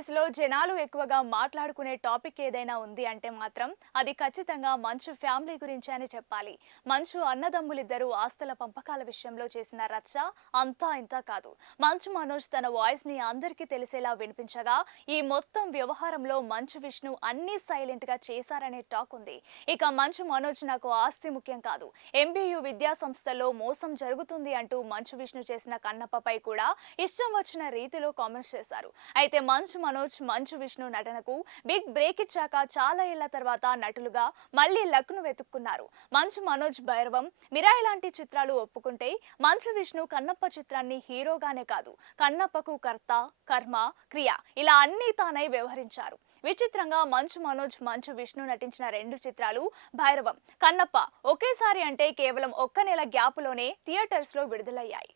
డేస్లో జనాలు ఎక్కువగా మాట్లాడుకునే టాపిక్ ఏదైనా ఉంది అంటే మాత్రం అది ఖచ్చితంగా మంచు ఫ్యామిలీ గురించి అని చెప్పాలి. మంచు అన్నదమ్ములిద్దరూ ఆస్తుల పంపకాల విషయంలో చేసిన రచ్చ అంతా ఇంత కాదు. మంచు మనోజ్ తన వాయిస్ ని అందరికీ తెలిసేలా వినిపించగా ఈ మొత్తం వ్యవహారంలో మంచు విష్ణు అన్ని సైలెంట్ గా చేశారనే టాక్ ఉంది. ఇక మంచు మనోజ్ నాకు ఆస్తి ముఖ్యం కాదు, ఎంబీయూ విద్యా సంస్థల్లో మోసం జరుగుతుంది అంటూ మంచు విష్ణు చేసిన కన్నప్పపై కూడా ఇష్టం వచ్చిన రీతిలో కామెంట్స్ చేశారు. అయితే మంచు మనోజ్ మంచు విష్ణు నటనకు బిగ్ బ్రేక్ ఇచ్చాక చాలా ఏళ్ల తర్వాత నటులుగా మళ్ళీ లక్ను వెతుక్కున్నారు. మంచు మనోజ్ భైరవం, మిరాయి లాంటి చిత్రాలు ఒప్పుకుంటే మంచు విష్ణు కన్నప్ప చిత్రాన్ని హీరోగానే కాదు, కన్నప్పకు కర్త, కర్మ, క్రియ ఇలా అన్ని తానై వ్యవహరించారు. విచిత్రంగా మంచు మనోజ్ మంచు విష్ణు నటించిన 2 చిత్రాలు భైరవం, కన్నప్ప ఒకేసారి అంటే కేవలం ఒక్క నెల గ్యాపులోనే థియేటర్స్ లో విడుదలయ్యాయి.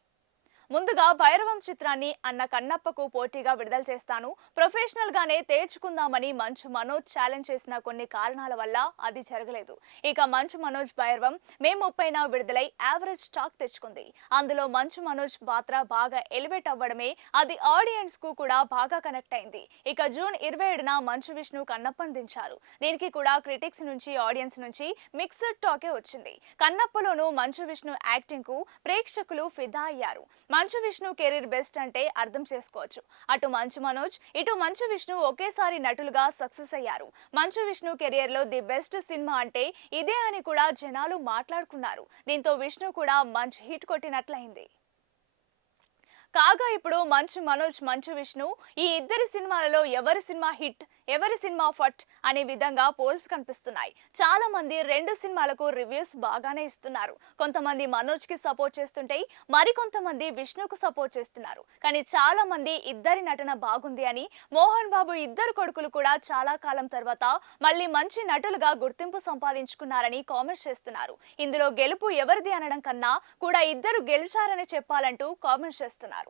ముందుగా భైరవం చిత్రాన్ని అన్న కన్నప్పకు పోటీగా విడుదల చేస్తాను, ప్రొఫెషనల్ గానే తేల్చుకుందామని మంచు మనోజ్ ఛాలెంజ్ చేసిన కొన్ని కారణాల వల్ల అది జరగలేదు. ఇక మంచు మనోజ్ భైరవం మే 30న విడుదలై యావరేజ్ టాక్ తెచ్చుకుంది. అందులో మంచు మనోజ్ పాత్ర బాగా ఎలివేట్ అవ్వడమే అది ఆడియన్స్ కు కూడా బాగా కనెక్ట్ అయింది. ఇక జూన్ 27న మంచు విష్ణు కన్నప్పను దించారు. దీనికి కూడా క్రిటిక్స్ నుంచి ఆడియన్స్ నుంచి మిక్స్డ్ టాకే వచ్చింది. కన్నప్పలోనూ మంచు విష్ణు యాక్టింగ్ కు ప్రేక్షకులు ఫిదా అయ్యారు. మంచు విష్ణు కెరీర్ బెస్ట్ అంటే అర్థం చేసుకోవచ్చు. అటు మంచు మనోజ్ ఇటు మంచు విష్ణు ఒకేసారి నటులుగా సక్సెస్ అయ్యారు. మంచు విష్ణు కెరియర్ లో ది బెస్ట్ సినిమా అంటే ఇదే అని కూడా జనాలు మాట్లాడుకున్నారు. దీంతో విష్ణు కూడా మంచి హిట్ కొట్టినట్లయింది. కాగా ఇప్పుడు మంచు మనోజ్ మంచు విష్ణు ఈ ఇద్దరి సినిమాలలో ఎవరి సినిమా హిట్, ఎవరి సినిమా ఫట్ అనే విధంగా పోల్స్ కనిపిస్తున్నాయి. చాలా మంది 2 సినిమాలకు రివ్యూస్ బాగానే ఇస్తున్నారు. కొంతమంది మనోజ్ కి సపోర్ట్ చేస్తుంటే మరికొంతమంది విష్ణుకు సపోర్ట్ చేస్తున్నారు. కానీ చాలా మంది ఇద్దరి నటన బాగుంది అని, మోహన్ బాబు ఇద్దరు కొడుకులు కూడా చాలా కాలం తర్వాత మళ్ళీ మంచి నటులుగా గుర్తింపు సంపాదించుకున్నారని కామెంట్స్ చేస్తున్నారు. ఇందులో గెలుపు ఎవరిది అనడం కన్నా కూడా ఇద్దరు గెలిచారని చెప్పాలంటూ కామెంట్స్ చేస్తున్నారు.